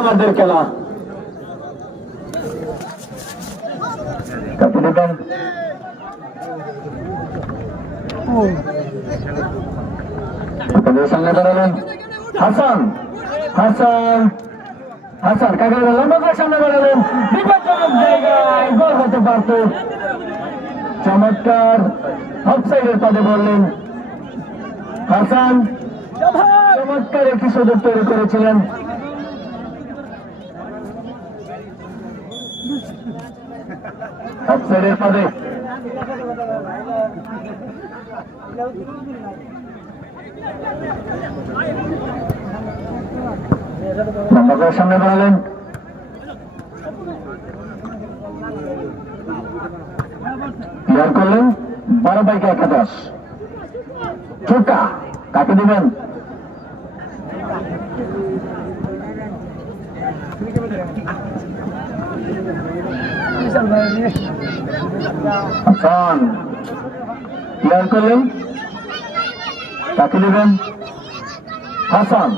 আমাদের খেলা সামনে বেড়ালেন হাসান হাসান হাসান কাকে লম্বা করে সামনে বেড়ালেন বিপজ্জনক জায়গায় গোল হতে পারত চমৎকার অফসাইডের পদে বললেন হাসান চমৎকার একটি সুযোগ তৈরি করেছিলেন অফসাইডের পদে সামনে বাড়ালেন ক্লিয়ার করলেন 12/11 ছোটা কাকে দিবেন হাসান ক্লিয়ার করলেন কাকে দিবেন হাসান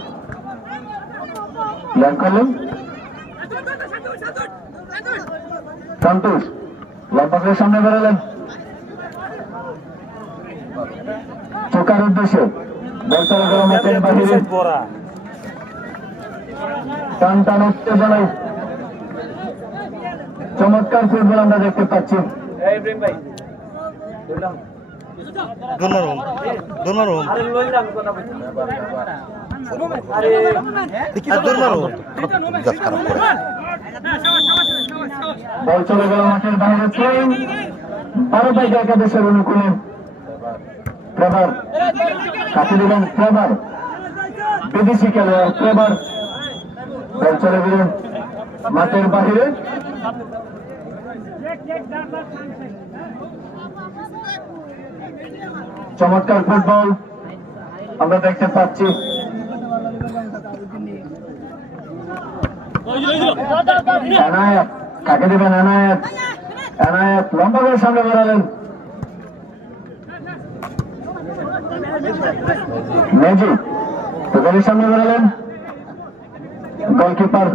ক্লিয়ার করলেন সন্তোষ লম্বাকের সামনে বেরোলেন চোখার উদ্দেশ্যে বল চলে গেল মাঠের বাহিরে টান টান উত্তেজনায় চমৎকার ফুটবল আমরা দেখতে পাচ্ছি বল চলে গেল মাঠের বাইরে 12/11 অনুকূলে প্রভার কাকে দিলেন প্রভার বিদেশি খেলোয়াড় প্রভার বল চলে গেলেন মাঠের বাহিরে চমৎকার ফুটবল আমরা দেখতে পাচ্ছি এনায়েত কাকে দেবেন এনায়েত এনায়েত লম্বা করে সামনে বেড়ালেন মেজি তোদের সামনে বেড়ালেন গোলকিপার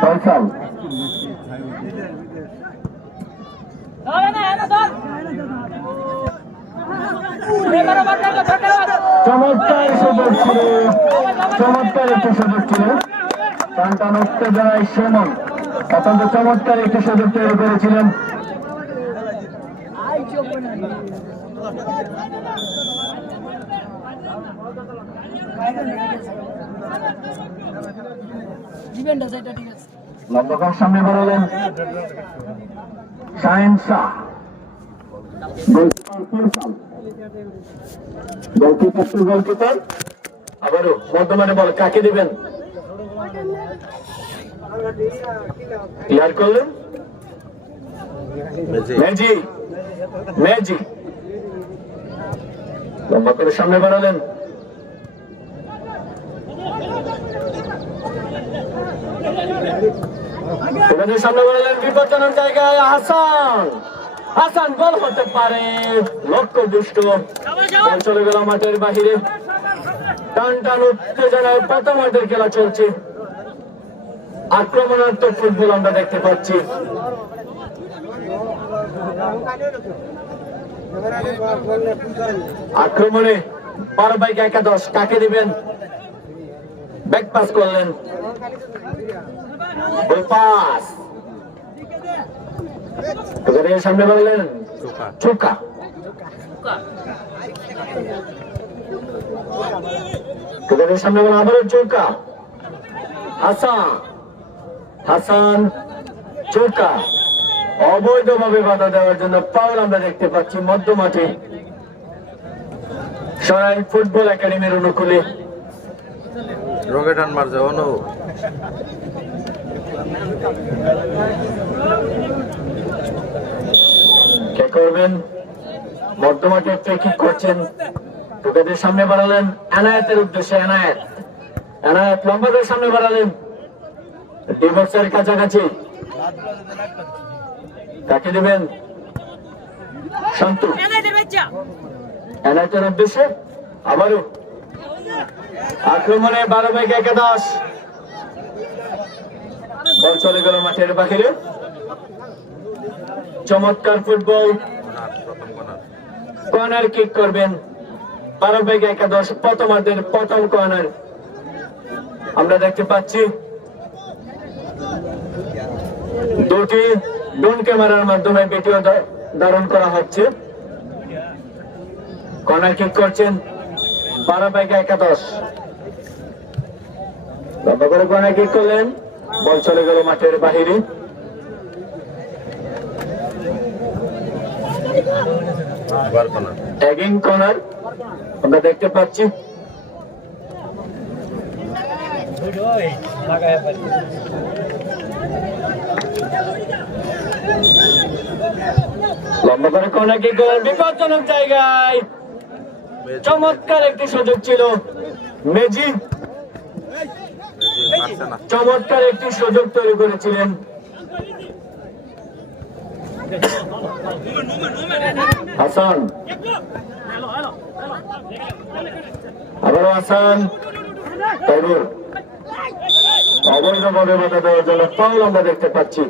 ফয়সাল চমৎকার সুযোগ ছিল চমৎকার একটি সুযোগ ছিল টান উত্তেজনায় সুমন অত্যন্ত চমৎকার একটি সুযোগ তৈরি করেছিলেন লম্বা সামনে বাড়ালেন শাহিন শাহ গোলকিপার আবারও বর্তমানে বল কাকে দিবেন ক্লিয়ার করলেন মেজি মেজি লম্বা করে সামনে বাড়ালেন সামনে বাড়ালেন বিপজ্জনক জায়গায় হাসান হাসান গোল হতে পারে লক্ষ্য দুষ্ট বল চলে গেল মাঠের বাহিরে টান টান উত্তেজনায় প্রথমার্ধের খেলা চলছে আক্রমণাত্মক ফুটবল আমরা দেখতে পাচ্ছি আক্রমণে 12/11 কাকে দিবেন ব্যাক পাস করলেন পাস সামনে বাড়লেন চোকা সামনে বলেন আবারও চৌকা হাসান হাসান চৌকা অবৈধভাবে বাধা দেওয়ার জন্য ফাউল আমরা দেখতে পাচ্ছি মধ্য মাঠে সরাইল ফুটবল একাডেমির অনুকূলে রকেটান মারছে অনু কে করবেন মধ্য মাঠে ট্রেকিং করছেন তোদের সামনে বাড়ালেন এনায়েতের উদ্দেশ্যে এনায়েত এনায়েত লম্বা করে সামনে বাড়ালেন ডিবক্সের কাছাকাছি কাকে দেবেন সন্তু এনায়েতের উদ্দেশ্যে আবারও আক্রমণে 12/11 বল চলে গেল মাঠের বাহিরে। চমৎকার ফুটবল। কর্নার কিক করবেন 12/11 প্রথমার্ধের প্রথম কর্নার আমরা দেখতে পাচ্ছি। দুটি ড্রোন ক্যামেরার মাধ্যমে ভিডিও ধারণ করা হচ্ছে। কর্নার কিক করছেন 12/11। লম্বা করে কর্নার কিক করলেন, বল চলে গেল মাঠের বাহিরে। ট্যাগিং কর্নার আমরা দেখতে পাচ্ছি। লম্বা করে কর্নার কিক করলেন বিপজ্জনক জায়গায়। চমৎকার একটি সুযোগ ছিল মেজি, চমৎকার একটি সুযোগ তৈরি করেছিলেন। হাসান, আবারও হাসান। অবৈধভাবে বাধা দেওয়ার জন্য ফাউল আমরা দেখতে পাচ্ছি।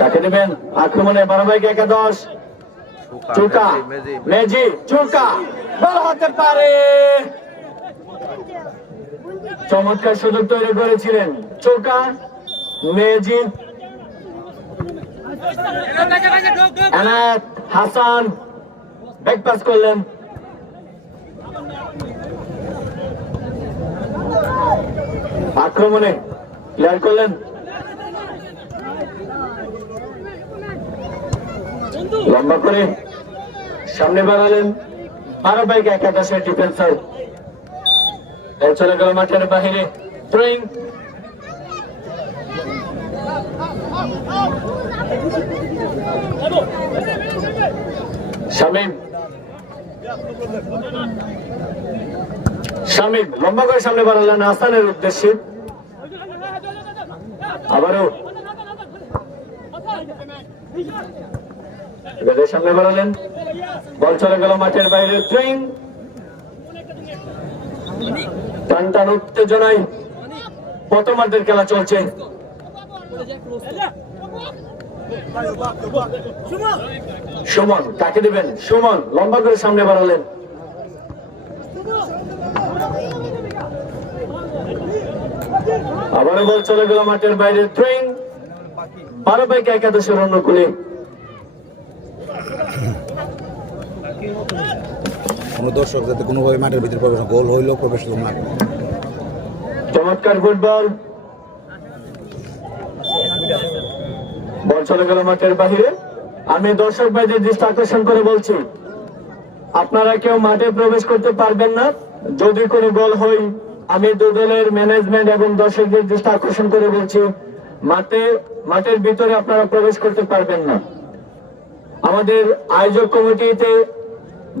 কাকে দেবেন আক্রমণে 12/11। চুকা মেজি, চুকা বল হতে পারে। চমৎকার সুযোগ তৈরি করেছিলেন চুকা মেজি। এনায়েত হাসান ব্যাক পাস করলেন। আক্রমণে ক্লিয়ার করলেন। লম্বা করে সামনে বাড়ালেন 12/11 ডিফেন্সার। চলে গেল মাঠের বাহিরে। থ্রোয়িং শামীম, শামীম লম্বা করে সামনে বাড়ালেন হাসানের উদ্দেশ্যে। আবারও সামনে বাড়ালেন, বল চলে গেল মাঠের বাইরে। থ্রোয়িং টান টান উত্তেজনায় প্রথমার্ধের খেলা চলছে। সুমন কাকে দেবেন? সুমন লম্বা করে সামনে বাড়ালেন। আবারও বল চলে গেল মাঠের বাইরে। থ্রোয়িং 12/11 অনুকূলে। কোন দর্শক যাতে কোনোভাবে মাঠের ভিতরে প্রবেশ, গোল হইলেও প্রবেশ করবে না। চমৎকার ফুটবল। বল চলে গেল মাঠের বাহিরে। আমি দর্শক ভাইদের দৃষ্টি আকর্ষণ করে বলছি, আপনারা কেউ মাঠে প্রবেশ করতে পারবেন না। যদি কোনো গোল হয়, আমি দু দলের ম্যানেজমেন্ট এবং দর্শকদের দৃষ্টি আকর্ষণ করে বলছি, মাঠের ভিতরে আপনারা প্রবেশ করতে পারবেন না। আমাদের আয়োজক কমিটিতে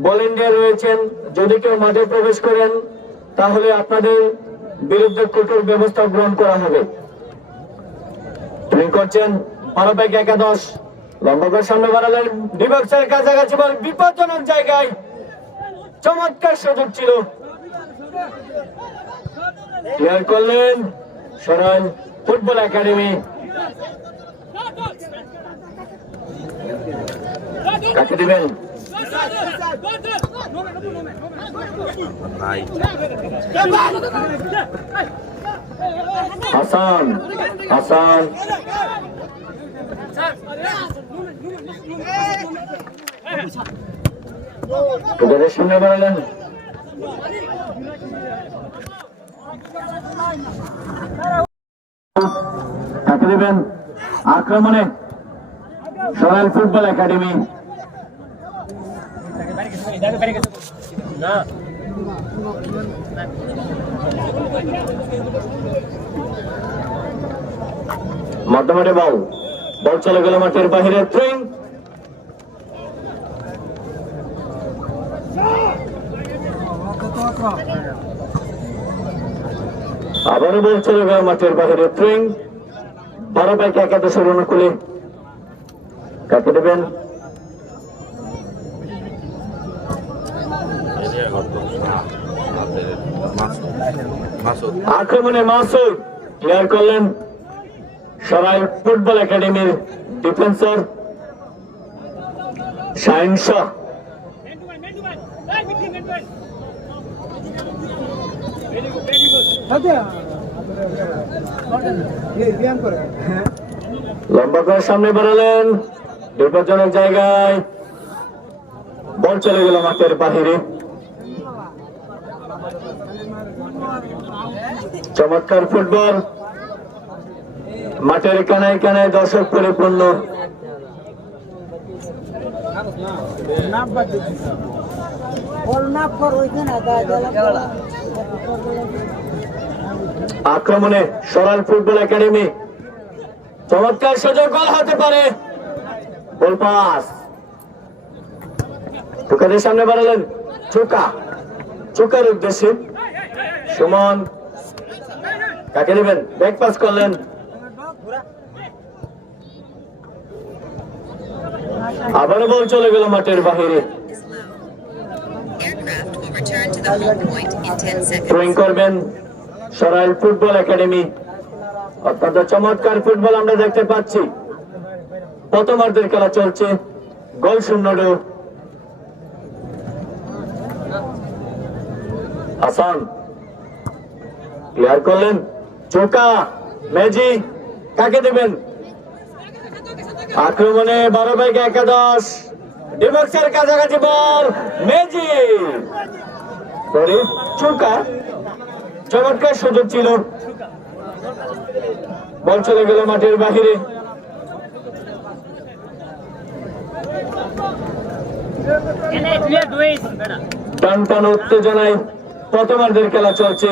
ভলেন্টিয়ার রয়েছেন, যদি কেউ মাঠে প্রবেশ করেন তাহলে আপনাদের বিরুদ্ধে কঠোর ব্যবস্থা গ্রহণ করা হবে। তিনি করছেন 12/11। লম্বা করে সামনে বাড়ালেন, বিপক্ষের কাছাকাছি বল বিপজ্জনক জায়গায়। চমৎকার সুযোগ ছিল, ক্লিয়ার করলেন সরাইল ফুটবল একাডেমি। কাকে দিবেন? হাসান, হাসান সামনে বাড়ালেন। কাকে দেবেন আক্রমণে? Sarail football academy. মধ্যমাঠে বল, বল চলে গেল মাঠের বাহিরে। থ্রোয়িং আবারও বল চলে গেল মাঠের বাহিরে। থ্রোয়িং 12/11 অনুকূলে। কাকে দেবেন? মাসুদ আক্রমণে মাসুদ ক্লিয়ার করলেন সরাইল ফুটবল একাডেমির ডিফেন্সার শাহিন শাহ। লম্বা করে সামনে বাড়ালেন, বিপজ্জনক জায়গায় বল চলে গেল মাঠের বাহিরে। চমৎকার ফুটবল, মাঠের কানায় কানায় দর্শক পরিপূর্ণ। আক্রমণে সরাল ফুটবল একাডেমি, চমৎকার সুযোগ, গোল হতে পারে। বল পাস, টুকাদের সামনে বাড়ালেন চুকা, চুকার উদ্দেশ্যে সুমন, কাকে নেবেন, ব্যাক পাস করলেন। আবারও বল চলে গেল মাঠের বাহিরে। থ্রোয়িং করবেন সরাইল ফুটবল একাডেমি। অত্যন্ত চমৎকার ফুটবল আমরা দেখতে পাচ্ছি। প্রথমার্ধের খেলা চলছে, গোল শূন্য। হাসান ক্লিয়ার করলেন, চোকা, ম্যাজিক, কাকে দেবেন? আক্রমণে 12/11 ডিবক্সের কাছাকাছি বল, ম্যাজিক, চোকা, চমৎকার সুযোগ ছিল, বল চলে গেল মাঠের বাহিরে। টান টান উত্তেজনায় প্রথমার্ধের খেলা চলছে।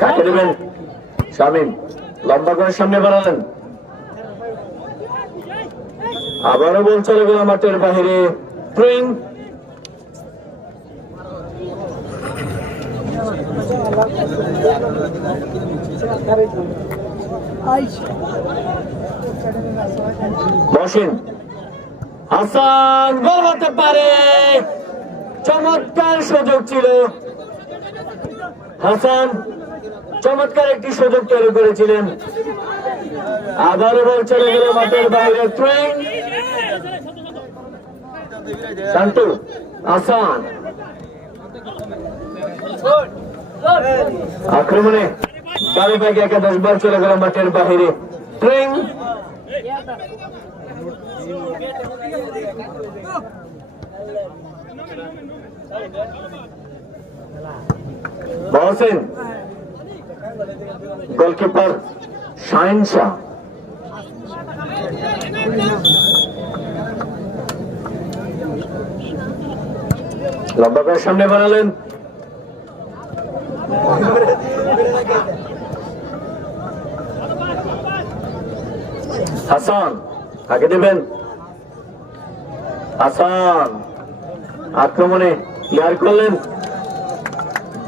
কাকে দেবেন? শামীম লম্বা করে সামনে বাড়ালেন, আবারও বল চলে গেল মাঠের বাহিরে। থ্রোয়িং, মহসিন, হাসান, গোল হতে পারে। চমৎকার সুযোগ ছিল, হাসান চমৎকার একটি সুযোগ তৈরি করেছিলেন। আবারও বল চলে গেল মাঠের বাইরে। থ্রোয়িং, শান্তু, হাসান, আক্রমণে 12/11 বল চলে গেল মাঠের বাহিরে। Throwing, Mohsin, goalkeeper Shaheen Shah. লম্বা করে সামনে বাড়ালেন, হাসান, কাকে দেবেন? হাসান আক্রমণে ক্লিয়ার করলেন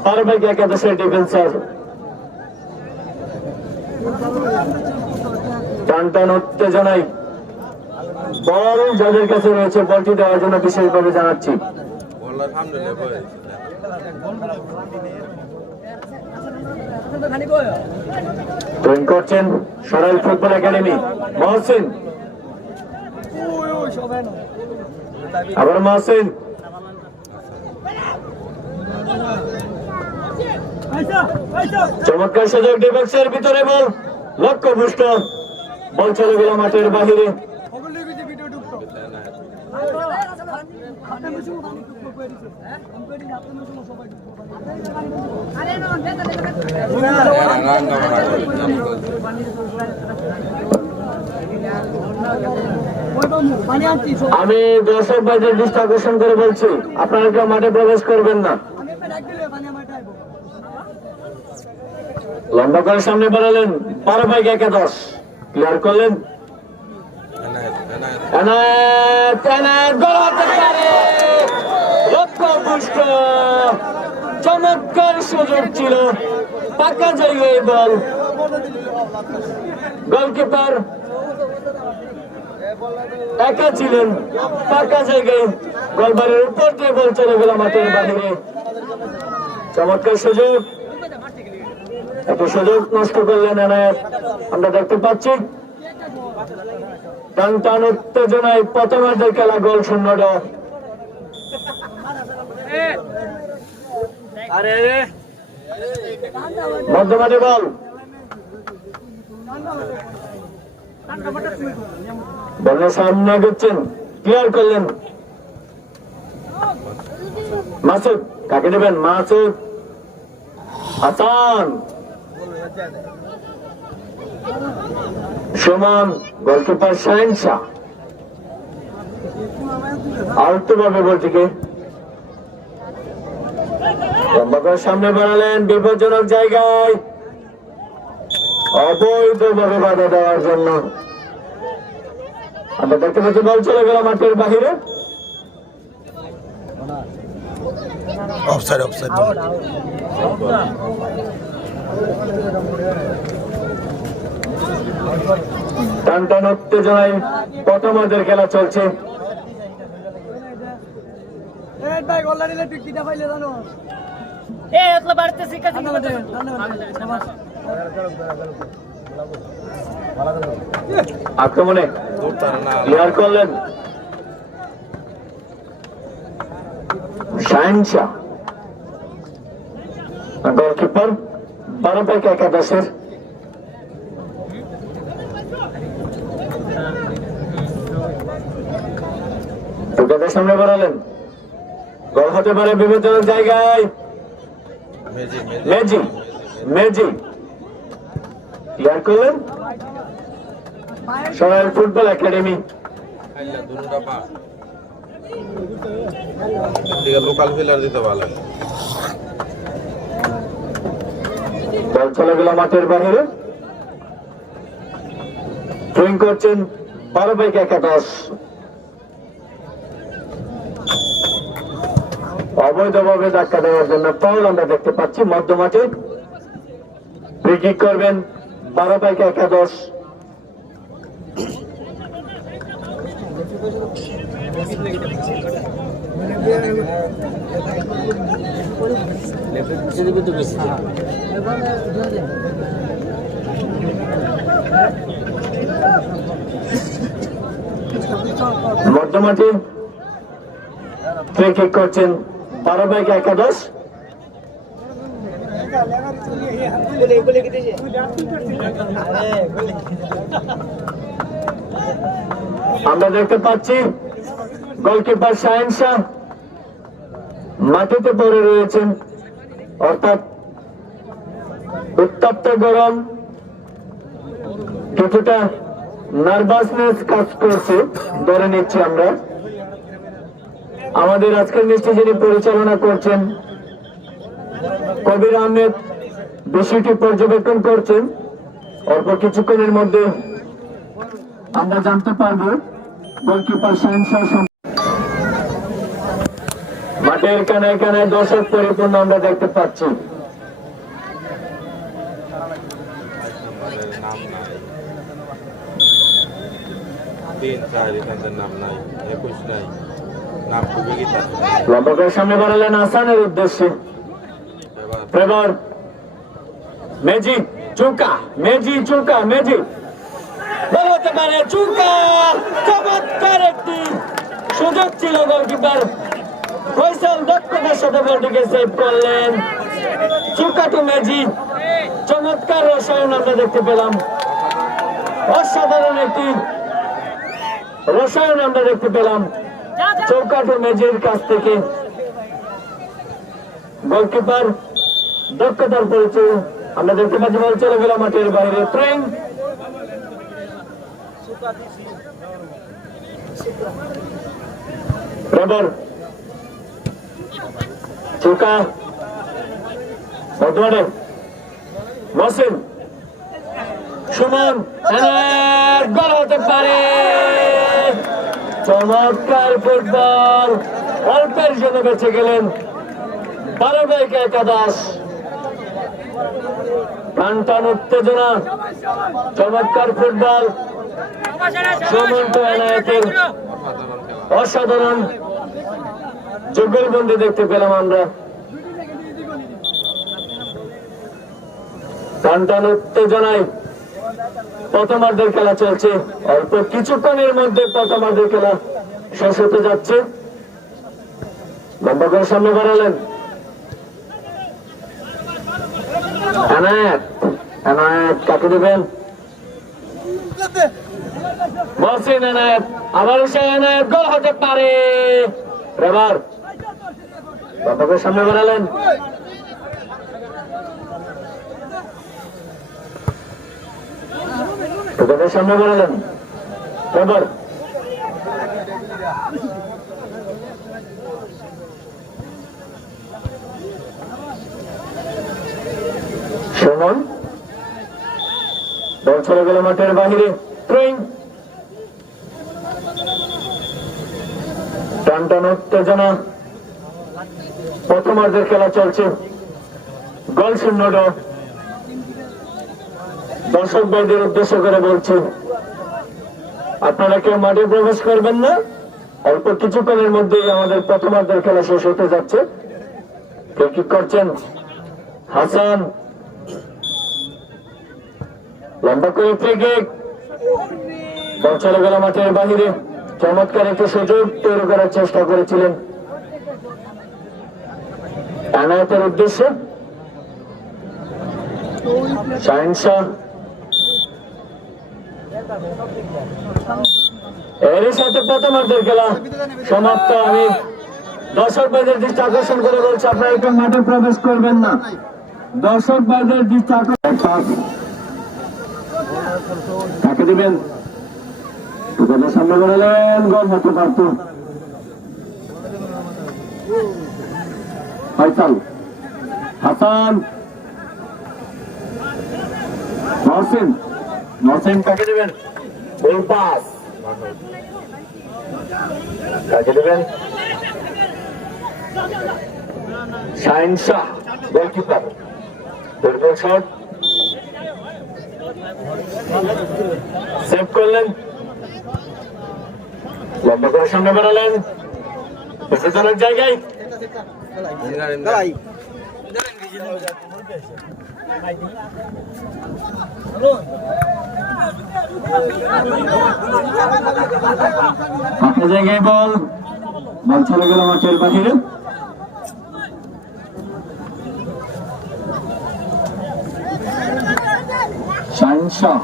12/11 ডিফেন্সার। টান টান উত্তেজনায় বল যাদের কাছে রয়েছে বলটি দেওয়ার জন্য বিশেষভাবে জানাচ্ছি। ট্রেন করছেন সরাইল ফুটবল একাডেমি। মহসিন, আবার মহসিন, চমৎকার সুযোগ, ডিবক্সের ভিতরে বল, লক্ষ্যভ্রষ্ট, বল চলে গেল মাঠের বাহিরে। আমি দর্শক ভাইদের দৃষ্টি আকর্ষণ করে বলছি, আপনারা কেউ মাঠে প্রবেশ করবেন না। লম্বা করে সামনে বাড়ালেন, 12/11 ক্লিয়ার করলেন, লক্ষ্যভ্রষ্ট, চমৎকার সুযোগ ছিল, পাকা জায়গায় বল, গোলকিপার একা ছিলেন, ফাঁকা জায়গায় গোলবারের উপর দিয়ে বল চলে গেল মাঠের বাহিরে। চমৎকার সুযোগ, একটা সুযোগ নষ্ট করলেন এনায়েত। আমরা দেখতে পাচ্ছি টান টান উত্তেজনায় প্রথমার্ধের খেলা, গোল শূন্য ড্র। মধ্যমাঠে বল, বলের সামনে গেছেন, ক্লিয়ার করলেন মাসুদ। কাকে দেবেন? মাসুদ হাসান, সুমন, গোলকিপার শাহিন শাহ আউট ভাবে বলটিকে সামনে বাড়ালেন বিপজ্জনক জায়গায়, অবৈধভাবে বাধা দেওয়ার জন্য। আমরা দেখতে পাচ্ছি বল চলে গেল মাঠের বাহিরে। অফসাইড অফসাইড টান টান উত্তেজনায় প্রথমার্ধের খেলা চলছে। আক্রমণে ক্লিয়ার করলেন শাহিন শাহ, গোলকিপার 12/11। টুকাদের সামনে বাড়ালেন, গোল হতে পারে বিপজ্জনক জায়গায়। মেজি মেজি ক্লিয়ার করলেন Sarail football academy. Local player দিতে ভালো। বল চলে গেল মাঠের বাহিরে। থ্রোয়িং করছেন 12/11। অবৈধভাবে ধাক্কা দেওয়ার জন্য ফাউল আমরা দেখতে পাচ্ছি মধ্যমাঠে। ফ্রি কিক করবেন 12/11। মধ্যমাঠে ফ্রি কিক করছেন 12/11। আমরা দেখতে পাচ্ছি গোলকিপার শাহিন শাহ মাটিতে পড়ে রয়েছেন, অর্থাৎ উত্তপ্ত গরম, কিছুটা নার্ভাসনেস কাজ করছে ধরে নিচ্ছি আমরা। আমাদের আজকের ম্যাচটি যিনি পরিচালনা করছেন কবির আহমেদ বিষয়টি পর্যবেক্ষণ করছেন। অল্প কিছুক্ষণের মধ্যে আমরা জানতে পারবো গোলকিপার শাহিন শাহ। মাঠের কানায় কানায় দর্শক পরিপূর্ণ আমরা দেখতে পাচ্ছি। লম্বা করে সামনে বাড়ালেন হাসানের উদ্দেশ্যে। এবার মেজি চুকা, মেজি চুকা, মেজি বল হতে পারে চুকা। চমৎকার একটি সুযোগ ছিল, গোলকিপার ফয়সাল দক্ষতার সাথে বলটিকে সেভ করলেন। চুকা টু মেজি, চমৎকার রসায়ন আমরা দেখতে পেলাম। অসাধারণ একটি রসায়ন আমরা দেখতে পেলাম চৌকাঠু মেজির কাছ থেকে। গোলকিপার দক্ষতার পরিচয় আমরা দেখতে পাচ্ছি। বল চলে গেল মাঠের বাইরে। ট্রেন চৌকা বর্তমানে মহসিন, সুমন, গোল হতে পারে। চমৎকার ফুটবল, অল্পের জন্য বেঁচে গেলেন 12/11। টান টান উত্তেজনা, চমৎকার ফুটবল, সুমন্ত এনায়েতের অসাধারণ যুগলবন্দি দেখতে পেলাম আমরা। টানটান উত্তেজনায় প্রথমার্ধের খেলা চলছে, অল্প কিছুক্ষণের মধ্যে প্রথমার্ধের খেলা শেষ হতে যাচ্ছে। লম্বা করে সামনে বাড়ালেন এনায়েত, এনায়েত কাকে দেবেন? মহসিন এনায়েত, আবারও সে এনায়েত, গোল হতে পারে। এবার লম্বা করে সামনে বাড়ালেন সামনে বাড়ালেন এবার সুমন, বল চলে গেল মাঠের বাহিরে। টান টান উত্তেজনা, প্রথমার্ধের খেলা চলছে, গোল শূন্য ড্র। দর্শক ভাইদের উদ্দেশ্য করে বলছি, আপনারা কেউ মাঠে প্রবেশ করবেন না, অল্প কিছুক্ষণের মধ্যেই আমাদের প্রথমার্ধের খেলা শেষ হতে যাচ্ছে। কে কি করছেন? হাসান লম্বা করে ফ্রি কিক, বল চলে গেল মাঠের বাহিরে। চমৎকার একটি সুযোগ তৈরি করার চেষ্টা করেছিলেন এনায়েতের উদ্দেশ্যে। শাহিন শাহ, এরই সাথে প্রথমার্ধের খেলা সমাপ্ত। আমি দর্শক ভাইদের দৃষ্টি আকর্ষণ করে বলছি, আপনারা একটু মাঠে প্রবেশ করবেন না। দর্শক ভাইদের দৃষ্টি আকর্ষণ কাকে দিবেন? সামনে বললেন, গোল হতে পারত। ফয়সাল, হাসান, মহসিন, মহসিন কাকে দিবেন? গোল পাস কাকে দিবেন? শাহিন শাহ, গোলকিপার। দুর্বল শট, সেভ করলেন। লম্বা করে সামনে বাড়ালেন, পেছনের জায়গায় ফাঁকা জায়গায় বল, বল চলে গেল মাঠের বাহিরে। শাহিন শাহ,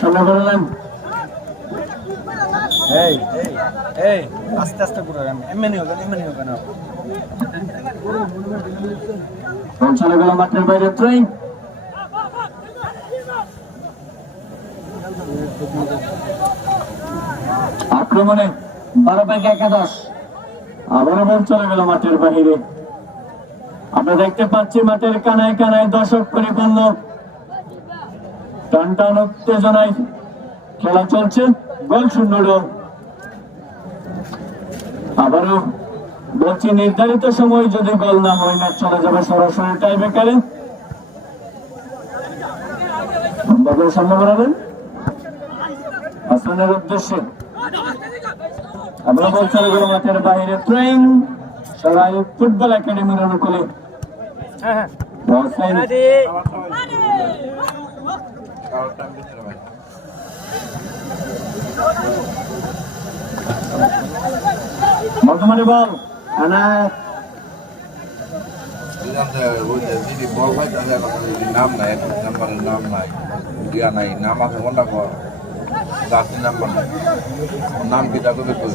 সামনে বাড়ালেন। আস্তে আস্তে করে এমনি হোক না। বল চলে গেল মাঠের বাইরে। আক্রমণে 12-11, আবারও বল চলে গেল মাঠের বাহিরে। আমরা দেখতে পাচ্ছি মাঠের কানায় কানায় দর্শক পরিপূর্ণ, টান টান উত্তেজনায় খেলা চলছে, গোল শূন্য ড্র। আবারও বলছি, নির্ধারিত সময় যদি গোল না হয়, ম্যাচ চলে যাবে সরাসরি টাই ব্রেকারে। সামনে বাড়াবেন হাসানের উদ্দেশ্যে, আমরা বল চলে গেল মাঠের বাইরে। ট্রেন সরাই ফুটবল একাডেমির অনুকূলে বর্তমানে বল নাম নাই, নাম্বারের নাম নাই, দিয়া নাই, নাম আছে কোনটা কর, জার্সি নাম্বার নাই, নাম কি তাকে দেখো।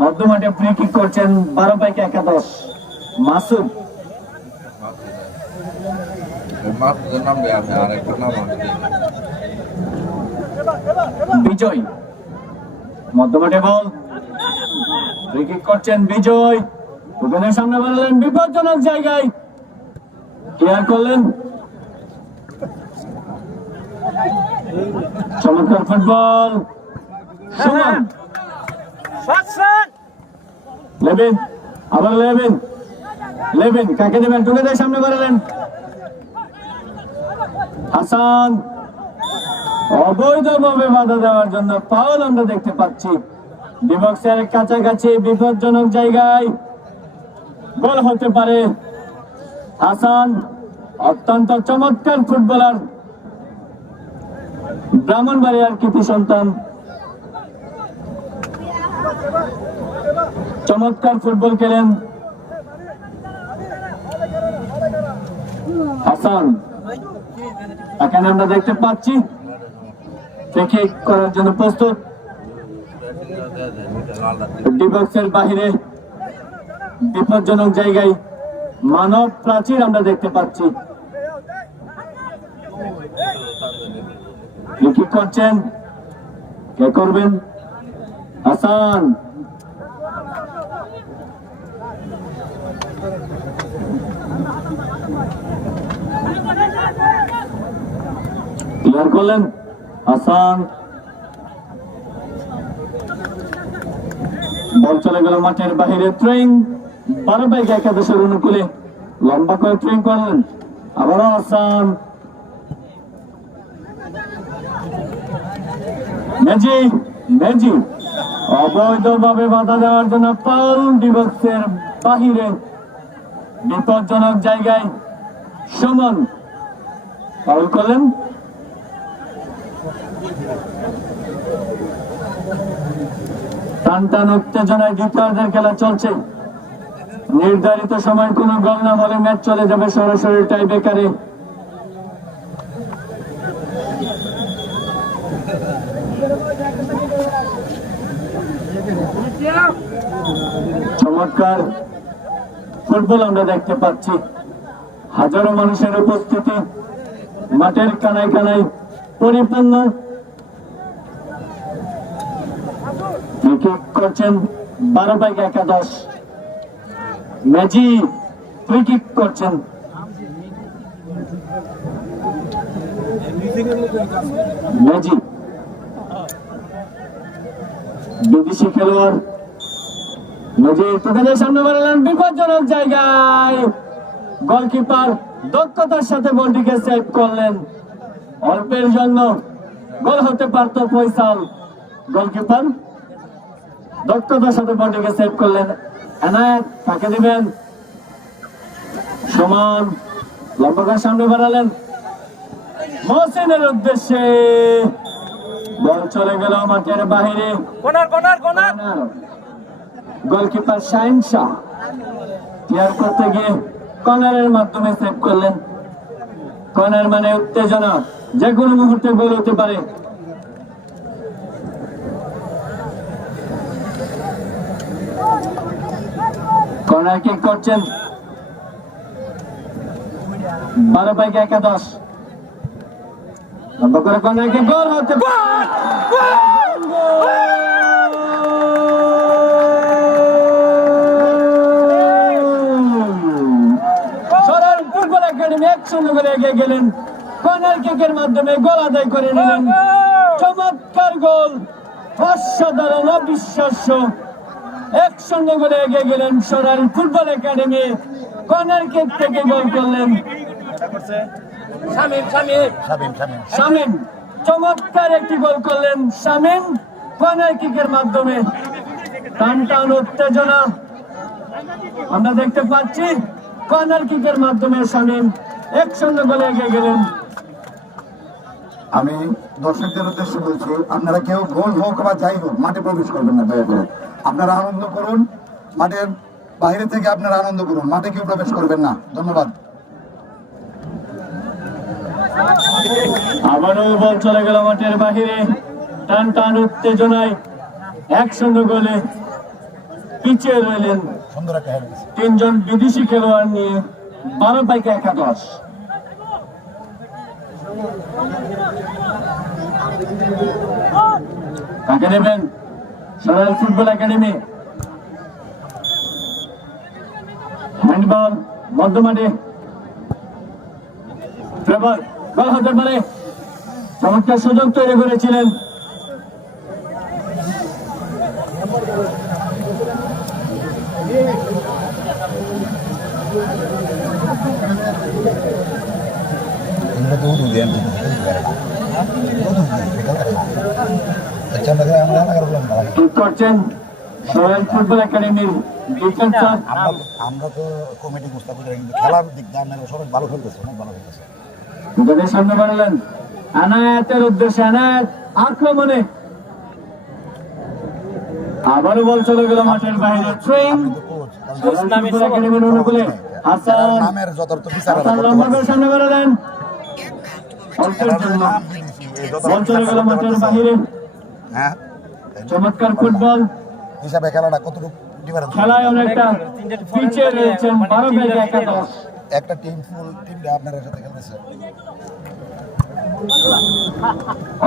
মধ্যমাঠে ফ্রি কিক করছেন 12-11 মাসুদ। মাসুদের নাম দেয়া আছে, আর একটা নাম আছে বিজয়। মধ্যমাঠে বল, ফ্রি কিক করছেন বিজয়। ওখানে সামনে বাড়ালেন, বিপজ্জনক জায়গায় ক্লিয়ার করলেন। চমৎকার ফুটবল, সুমন, লেভিন, আবার লেভিন, লেভিন কাকে দেবেন? ঢুকে দেয়, সামনে বাড়ালেন হাসান। অবৈধভাবে বাধা দেওয়ার জন্য ফাউল আমরা দেখতে পাচ্ছি। ডিবক্সের কাছাকাছি বিপজ্জনক জায়গায় গোল হতে পারে। হাসান অত্যন্ত চমৎকার ফুটবলার, ব্রাহ্মণবাড়িয়ার কৃতি সন্তান, চমৎকার ফুটবল খেলেন হাসান। এখানে আমরা দেখতে পাচ্ছি ফ্রি করার জন্য প্রস্তুত। ডিবক্সের বাহিরে বিপজ্জনক জায়গায় মানব প্রাচীর আমরা দেখতে পাচ্ছি। কি করছেন, কে করবেন? হাসান, ক্লিয়ার করলেন হাসান। বল চলে গেল মাঠের বাহিরে। থ্রোয়িং 12 একাদশের অনুকূলে লম্বা করে থ্রোয়িং করলেন আবারও হাসান। মেজি, মেজি অবৈধভাবে বাধা দেওয়ার জন্য ফাউল। ডিবক্সের বাহিরে বিপজ্জনক জায়গায় সুমন ফাউল করলেন। টান টান উত্তেজনায় দ্বিতীয়ার্ধের খেলা চলছে। নির্ধারিত সময় কোনো গোল না হলে ম্যাচ চলে যাবে সরাসরি টাই ব্রেকারে। চমৎকার ফুটবল আমরা দেখতে পাচ্ছি। হাজারো মানুষের উপস্থিতি, মাঠের কানায় কানায় পরিপূর্ণ। করছেন 12 একাদশ। ম্যাজি ফ্রি কিক করছেন। ম্যাজি বিদেশি খেলোয়াড়। ম্যাজি তোদের সামনে বাড়ালেন বিপজ্জনক জায়গায়। গোলকিপার দক্ষতার সাথে বলটিকে সেভ করলেন। অল্পের জন্য গোল হতে পারত ফয়সাল। গোলকিপার দক্ষতার সাথে বলটিকে সেভ করলেন। এনায়েত কাকে দিবেন? সমান লম্বা করে সামনে বাড়ালেন মহসিনের উদ্দেশ্যে। বল চলে গেল মাঠের বাহিরে। গোলকিপার শাহিন শাহ ক্লিয়ার করতে গিয়ে কর্নারের মাধ্যমে সেভ করলেন। কর্নার মানে উত্তেজনা, যে কোনো মুহূর্তে গোল হতে পারে। কর্নার কিক করছেন 12 একাদশ। লম্বা করে কর্নার কিক, গোল হতে সরার ফুটবল একাডেমি 1-0 করে এগিয়ে গেলেন। কর্নার কিকের মাধ্যমে গোল আদায় করে নিলেন। চমৎকার গোল, অসাধারণ, অবিশ্বাস্য। 1-0 করে এগিয়ে গেলেন সরার ফুটবল একাডেমি। কর্নার কিক থেকে গোল করলেন শামীম। চমৎকার একটি গোল করলেন শামীম কর্নার কিকের মাধ্যমে। টান টান উত্তেজনা আমরা দেখতে পাচ্ছি। কর্নার কিকের মাধ্যমে শামীম 1-0 গোলে এগিয়ে গেলেন। আমি দর্শকদের উদ্দেশ্যে বলছি, আপনারা কেউ গোল হোক বা যাই হোক মাঠে প্রবেশ করবেন না, দয়া করে আপনারা আনন্দ করুন। মাঠের বাইরে থেকে আপনারা আনন্দ করুন, মাঠে কেউ প্রবেশ করবেন না। ধন্যবাদ। আবারও বল চলে গেল মাঠের বাহিরে। টান টান উত্তেজনায় 1-0 গোলে পিছিয়ে রইলেন 3 জন বিদেশি খেলোয়াড় নিয়ে 12 একাদশ। কাকে নেবেন? Sarail football academy. হ্যান্ডবল মধ্যমাঠে। ট্রেভর গোল হতে পারে। চমৎকার সুযোগ তৈরি করেছিলেন। ঠিক করছেন রয়্যাল ফুটবল একাডেমির ডিফেন্সার। আমরা তো কমিটি মুস্তাফিজ, কিন্তু খেলার দিক দিয়ে আপনারা সবাই ভালো খেলতেছে, অনেক ভালো খেলতেছে। ওদের সামনে বাড়ালেন আনায়াতের উদ্দেশ্যে, আনায়াত আক্রমণে আবারও বল চলে গেল মাঠের বাইরে। একাডেমির অনুকূলে হাসান, নামের যথার্থ বিচার হাসান লম্বা করে সামনে বাড়ালেন, বল চলে গেল মাঠের বাইরে। হ্যাঁ, চমৎকার ফুটবল হিসাবে খেলাটা কতটুকু ডিফারেন্স? খেলায় অনেকটা পিছিয়ে রয়েছেন 12-11। একটা টিম ফুল টিমটা আপনাদের সাথে খেলতেছে।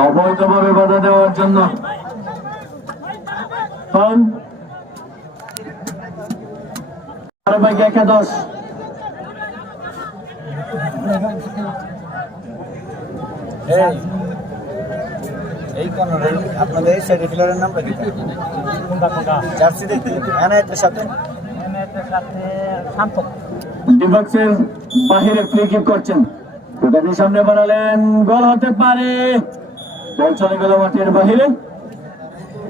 অবৈধভাবে বাধা দেওয়ার জন্য ফাউল। 12-11। এই কর্নারে আপনাদের এই সাইডে প্লেয়ারের নামটা কি? জার্সি দেখতে এনায়েতের সাথে শান্ত ডিবক্সের বাহিরে ফ্রি কিক করছেন, ওটাকে সামনে বাড়ালেন, গোল হতে পারে। বল চলে গেল মাঠের বাহিরে।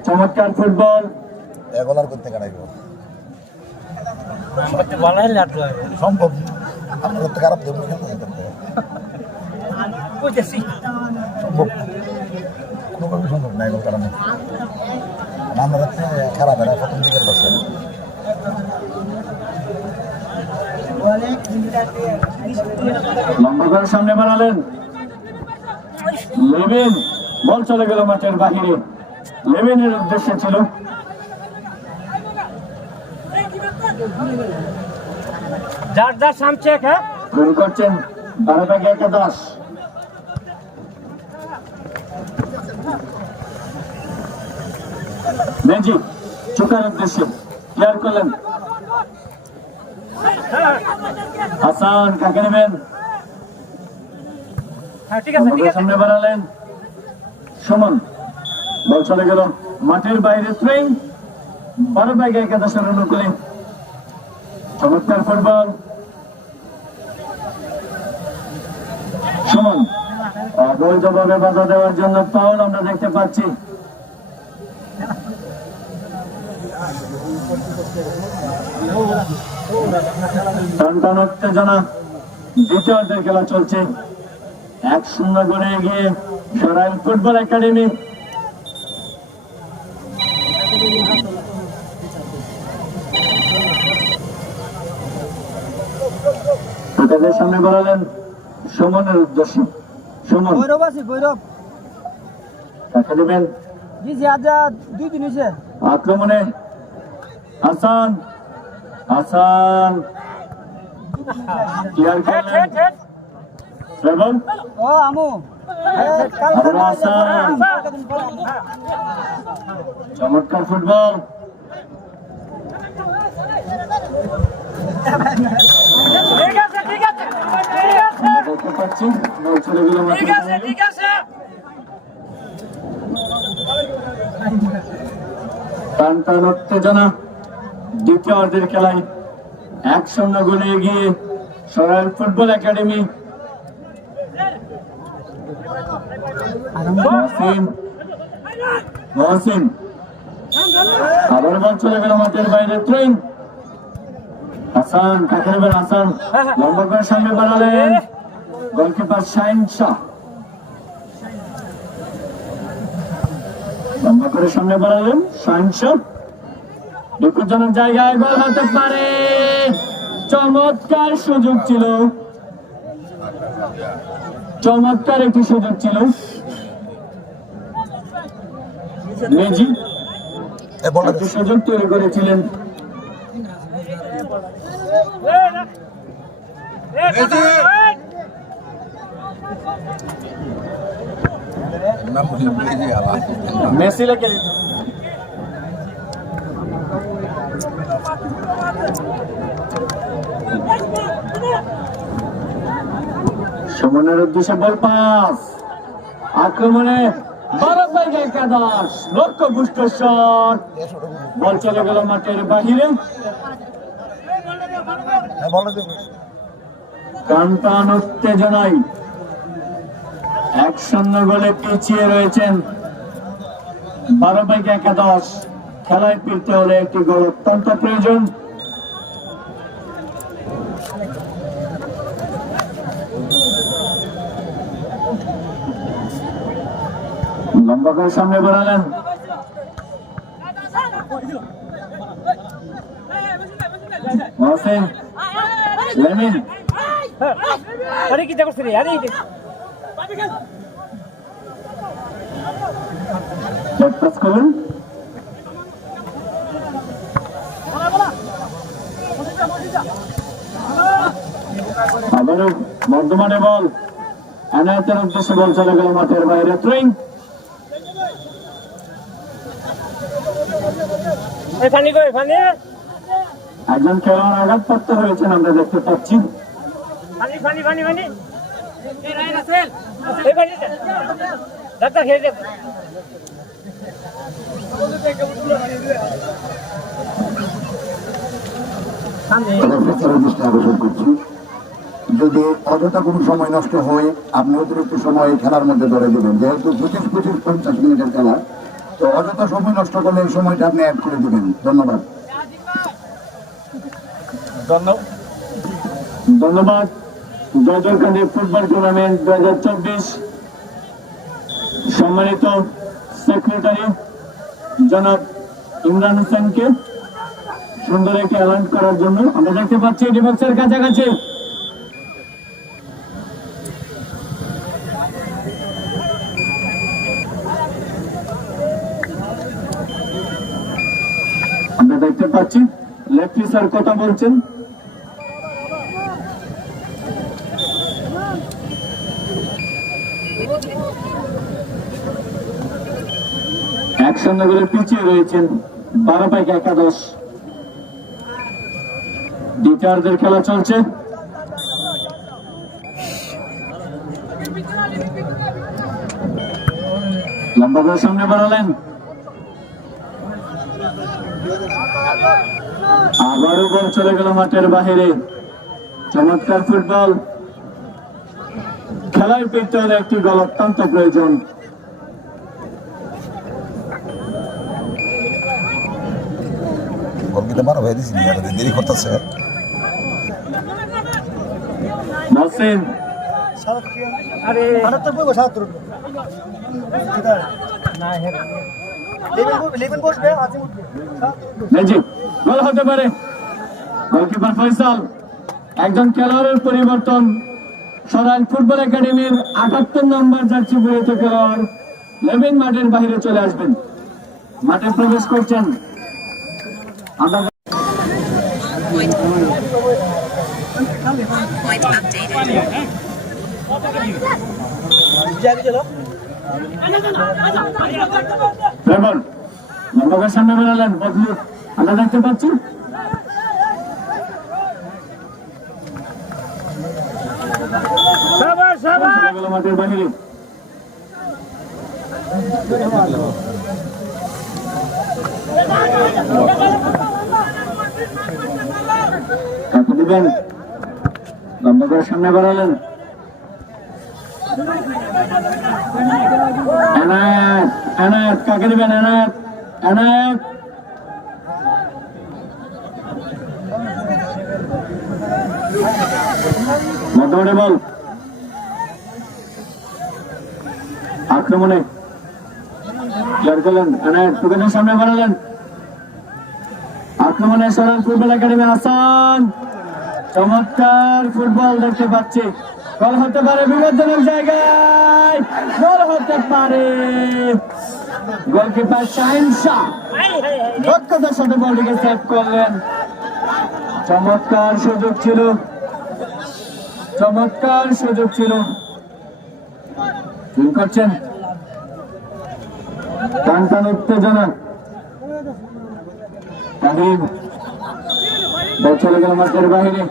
চমৎকার ফুটবল। এগোলার করতে কাটাইব বলা হলে আর সম্ভব। আপনার তো খারাপ দেবো খেলতে বুঝেছি সম্ভব, কোনোভাবে সম্ভব না এগুলোর কারণে। আমরা খারাপ এরা প্রথম দিকের পাশে লম্বা করে সামনে বাড়ালেন লেভিন, বল চলে গেল মাঠের বাহিরে। লেভিনের উদ্দেশ্য ছিল। যার যার সামচেক হ্যাঁ গোল করছেন 12-11। মেজি চোখার উদ্দেশ্যে ক্লিয়ার করলেন, হাসান কাকে নেবেন, হ্যাঁ ঠিক আছে ঠিক আছে সামনে বাড়ালেন সুমন, বল চলে গেল মাঠের বাইরে। থ্রোয়িং 12-11 অনুকূলে। চমৎকার ফুটবল। সুমন অবৈধভাবে বাধা দেওয়ার জন্য ফাউল আমরা দেখতে পাচ্ছি। টানটান উত্তেজনা, দ্বিতীয়ার্ধের খেলা চলছে। 1-0 গোলে এগিয়ে রয়্যাল ফুটবল একাডেমি। তাদের সামনে বাড়ালেন সুমনের উদ্দেশ্যে। সুমন গৈরব আছে গৈরব কাকে দেবেন, জি জি আজ 2 দিন হয়েছে আক্রমণে হাসান, হাসান ক্লিয়ার করলেন এবং ও আমু আবার হাসান। চমৎকার ফুটবল। ঠিক আছে ঠিক আছে দেখতে পাচ্ছি বল চলে গেল মাঠের বাইরে। ঠিক আছে টানটান উত্তেজনা, দ্বিতীয়ার্ধের খেলায় 1-0 গোলে এগিয়ে royal football academy. Mohsin, Mohsin আবার বল চলে গেল মাঠের বাইরে। থ্রোয়িং হাসান কাকে নেবেন, হাসান লম্বা করে সামনে বাড়ালেন, গোলকিপার শাহিন শাহ লম্বা করে সামনে বাড়ালেন, শাহিন শাহ দুঃখজনক জায়গায় গোল হতে পারে। চমৎকার সুযোগ ছিল, চমৎকার একটি সুযোগ ছিল। মেজি একটি সুযোগ তৈরি করেছিলেন। নাম মেজি আলা মেসি লেগে দিত। সুমনের উদ্দেশ্যে বল পাস, আক্রমণে 12/11 লক্ষ্য পুষ্ট শট, বল চলে গেল মাঠের বাহিরে। হ্যাঁ বলে দেবো টানটান উত্তেজনায় 1-0 গোলে পিছিয়ে রয়েছেন 12/11। খেলায় ফিরতে হলে একটি গোল অত্যন্ত প্রয়োজন। লম্বা করে সামনে বাড়ালেন, মহসিন লেমিন প্রেস করুন। আবারও বর্ধমানে বল, এনায়েতের উদ্দেশ্যে বল চলে গেল মাঠের বাইরে। থ্রোয়িং, একজন খেলোয়াড় আঘাতপ্রাপ্ত হয়েছেন আমরা দেখতে পাচ্ছি। দৃষ্টি আকর্ষণ করছি, যদি অযথা কোনো সময় নষ্ট হয় আপনি অতিরিক্ত সময় খেলার মধ্যে ধরে দেবেন। যেহেতু 25-50 মিনিটের খেলা, তো অযথা সময় নষ্ট করলে এই সময়টা আপনি অ্যাড করে দেবেন। ধন্যবাদ। ধন্যবাদ। জয়জয়কান্দি ফুটবল টুর্নামেন্ট 2024 সম্মানিত সেক্রেটারি জনাব ইমরান হোসেনকে সুন্দর একটি অ্যালাউন্স করার জন্য। আমরা দেখতে পাচ্ছি ডিবক্সের কাছাকাছি আমরা দেখতে পাচ্ছি লেফটি স্যার কথা বলছেন। একসঙ্গে গোলে পিছিয়ে রয়েছেন 12/11। দ্বিতীয়ার্ধের খেলা চলছে। লম্বা করে সামনে বাড়ালেন, আবারও বল চলে গেল মাঠের বাহিরে। চমৎকার ফুটবল। খেলায় ফিরতে হলে একটি গোল অত্যন্ত প্রয়োজন। গলকিটা মারা হয়ে দিছি দেরি করতেছে। মহসিন গোল হতে পারে। গোলকিপার ফয়সাল। একজন খেলোয়াড়ের পরিবর্তন। সরাইল ফুটবল একাডেমির 78 নম্বর জার্সি পরিহিত খেলোয়াড় লেভিন মাঠের বাইরে চলে আসবেন। মাঠে প্রবেশ করছেন। আমরা সামনে বেরোলেন বদলু, আমরা দেখতে পাচ্ছি মাঠের বাহিরে। কাকে দিবেন? লম্বা করে সামনে বাড়ালেন। এনায়েত, এনায়েত কাকে দিবেন? এনায়েত, এনায়েত বর্তমানে বল আক্রমণে ক্লিয়ার করলেন। এনায়েত সুগনের সামনে বাড়ালেন। আক্রমণে সরাল ফুটবল একাডেমি হাসান। চমৎকার ফুটবল দেখতে পাচ্ছি। গোল হতে পারে, বিপজ্জনক জায়গায় গোল হতে পারে। গোলকিপার শাহিন শাহ দক্ষতার সাথে বলটিকে সেভ করলেন। চমৎকার সুযোগ ছিল, চমৎকার সুযোগ ছিল। ফিল করছেন টান টান উত্তেজনা। তাহিম বল চলে গেল মাঠের বাহিরে।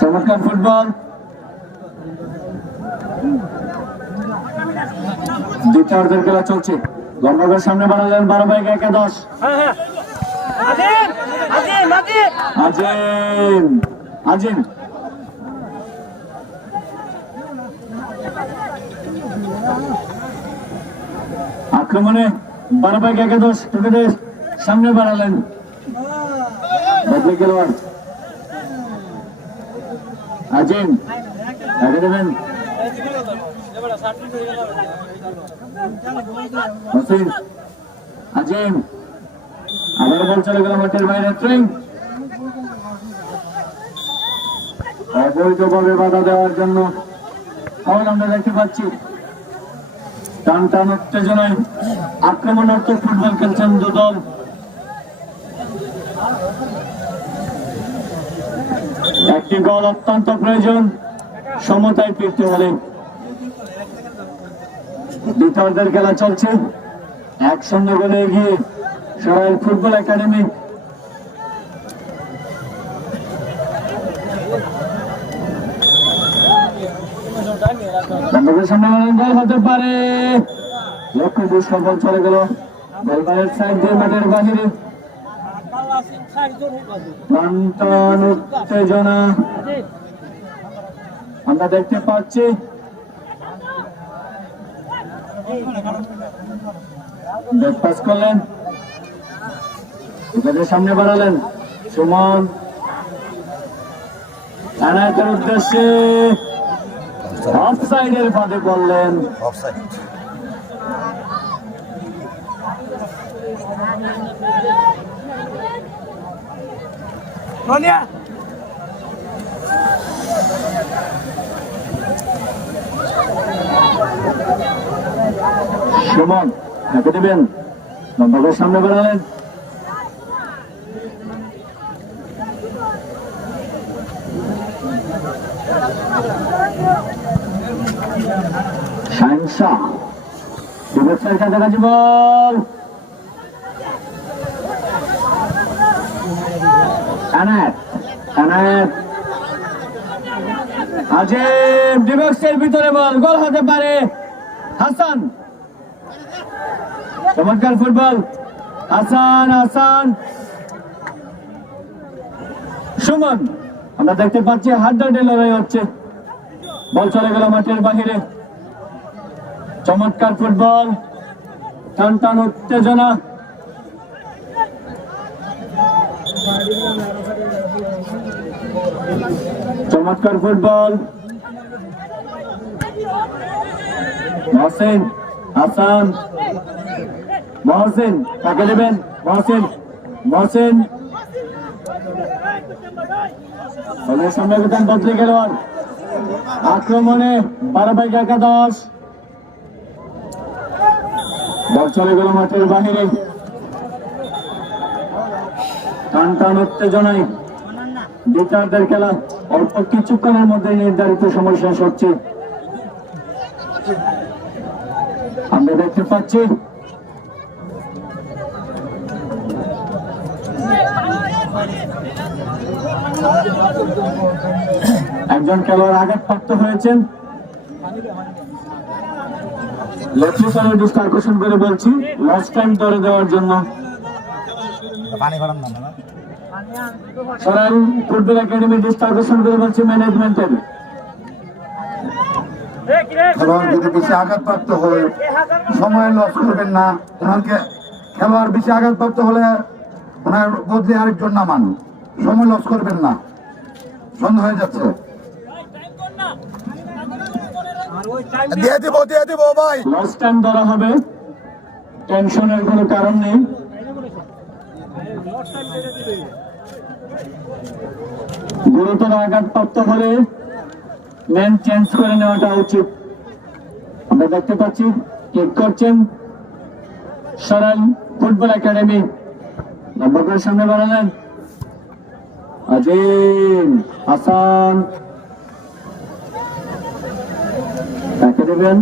চমৎকার ফুটবল, দ্বিতীয়ার্ধের খেলা চলছে। লম্বাগড় সামনে বাড়ালেন 12/11-10। আজিম আজিম আক্রমণে 12/11-10 ক্রিকেটের সামনে বাড়ালেন বদলে খেলোয়াড় আজিম। আগে দেবেন হোসেন, আজিম আবার বল চলে গেল মাঠের বাইরে। ট্রেন অবৈধভাবে বাধা দেওয়ার জন্য ফাউল আমরা দেখতে পাচ্ছি। টান টান উত্তেজনায় আক্রমণাত্মক ফুটবল খেলছেন দুদল। একটি গোল অত্যন্ত প্রয়োজন সমতায় ফিরতে হলে। দ্বিতীয়ার্ধের খেলা চলছে, 1-0 গোলে এগিয়ে সরাইল ফুটবল একাডেমি। গোল হতে পারে, লক্ষ্য দুঃসফল চলে গেল গোলবারের সাইড দিয়ে মাঠের বাহিরে। উত্তেজনা আমরা দেখতে পাচ্ছি। পাস করলেন, সামনে বাড়ালেন সুমন, আনায়তের উদ্দেশ্যে অফসাইডের ফাঁদে পড়লেন। অফসাইড। সুমন ঢাকে দেবেন, লম্বাগড় সামনে বাড়ালেন। শাহিনশাহ ডিফেন্সের কাছাকাছি বল, আনায়েত আনায়েত আজিম ডিফেন্সের ভিতরে বল, গোল হতে পারে। হাসান, চমৎকার ফুটবল, হাসান হাসান সুমন। আমরা দেখতে পাচ্ছি হাড্ডাহাড্ডি লড়াই হচ্ছে, বল চলে গেল মাঠের বাহিরে। চমৎকার ফুটবল, টান টান উত্তেজনা। চমৎকার ফুটবল, মহসিন হাসান, মহসিন কাকে দেবেন, মহসিন মহসিন সামনে গেছেন বদলে খেলোয়াড়। আক্রমণে 12/11-10, বল চলে গেল মাঠের বাহিরে। টান টান উত্তেজনায় দ্বিতীয়ার্ধের খেলা অল্প কিছুক্ষণের মধ্যে নির্ধারিত সময় শেষ হচ্ছে। আমরা দেখতে পাচ্ছি একজন খেলোয়াড় আঘাতপ্রাপ্ত হয়েছেন। লেফট দৃষ্টি আকর্ষণ করে বলছি লাস্ট টাইম ধরে দেওয়ার জন্য। সরাইল ফুটবল একাডেমি দৃষ্টি আকর্ষণ করে বলছি ম্যানেজমেন্টের। খেলোয়াড় যদি বেশি আঘাতপ্রাপ্ত হয় সময় লস করবেন না, ওনাকে খেলোয়াড় বেশি আঘাতপ্রাপ্ত হলে ওনার বদলে আরেকজন নামান, সময় লস করবেন না, সন্ধ্যা হয়ে যাচ্ছে। দিয়ে দিব ভাই, লাস্ট টাইম ধরা হবে, টেনশনের কোনো কারণ নেই। গুরুতর আঘাতপ্রাপ্ত হলে ম্যান চেঞ্জ করে নেওয়াটা উচিত। আমরা দেখতে পাচ্ছি কিক করছেন সরাইল ফুটবল একাডেমি। লম্বাগড়ের সামনে বাড়ালেন আজিম হাসান, তাকে দেবেন,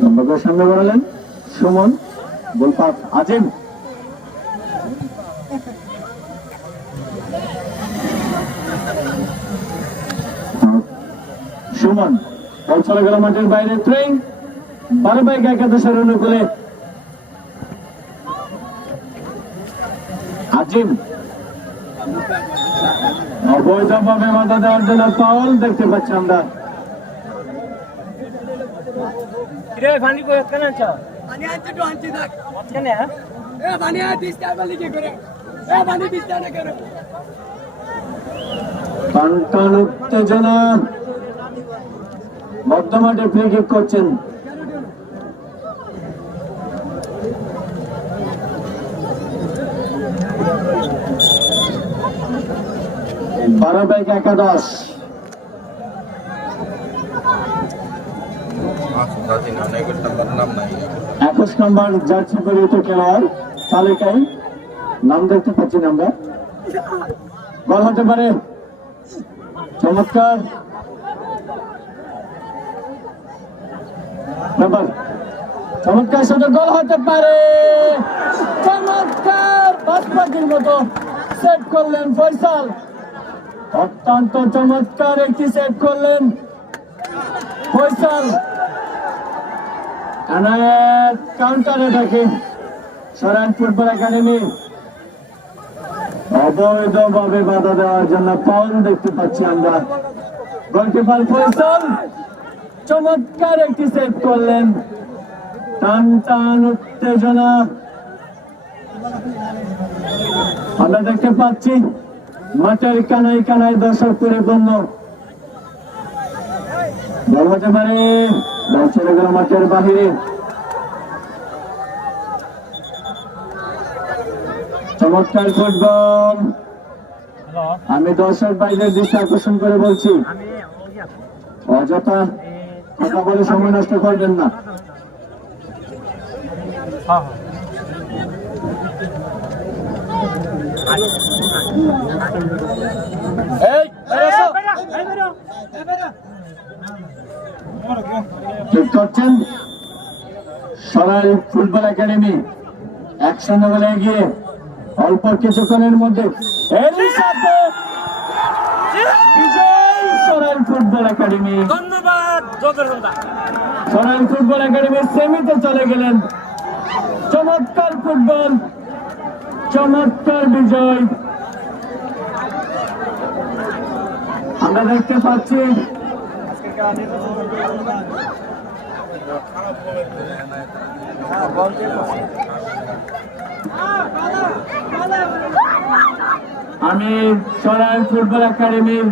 লম্বাগড়ের সামনে বাড়ালেন সুমন, বল পাস আজিম। সুমন বল চলে গেল মাঠের বাইরে থ্রোয়িং 12 বাইক একাদশের অনুকূলে আজিম অবৈধভাবে বাধা দেওয়ার জন্য ফাউল দেখতে পাচ্ছি আমরা। টান উত্তেজনা মধ্যমাঠে ফ্রি কিক করছেন বারো বাইক একাদশ। নাম নাই 21 নম্বর জার্সি পরিহিত খেলোয়াড় তালিকায় নাম দেখতে পাচ্ছি না আমরা। বল হতে পারে চমৎকার ব্যাপার, চমৎকার সাথে গোল হতে পারে, চমৎকার বাজপাখির মতো সেট করলেন ফয়সাল, অত্যন্ত চমৎকার একটি সেট করলেন ফয়সাল। কাউন্টার অ্যাটাকে সরাইল ফুটবল একাডেমি অবৈধভাবে বাধা দেওয়ার জন্য ফাউল দেখতে পাচ্ছি আমরা। গোলকিপার ফয়সাল চমৎকার একটি সেট করলেন, টান টান উত্তেজনা আমরা দেখতে পাচ্ছি, মাঠের কানায় কানায় দর্শক পরিপূর্ণ। বল হতে পারে, বল চলে গেল মাঠের বাহিরে। চমৎকার ফুটবল। আমি দর্শক ভাইদের দৃষ্টি আকর্ষণ করে বলছি, অযথা কথা বলে সময় নষ্ট করবেন না। ঠিক করছেন সরাইল ফুটবল একাডেমি 1-0 বলে এগিয়ে। অল্প কিছুক্ষণের মধ্যে এরই সাথে বিজয় সরাইল ফুটবল একাডেমি। ধন্যবাদ। সরাইল ফুটবল একাডেমি সেমিতে চলে গেলেন। চমৎকার ফুটবল, চমৎকার বিজয় আমরা দেখতে পাচ্ছি। আমি সরাইল ফুটবল একাডেমির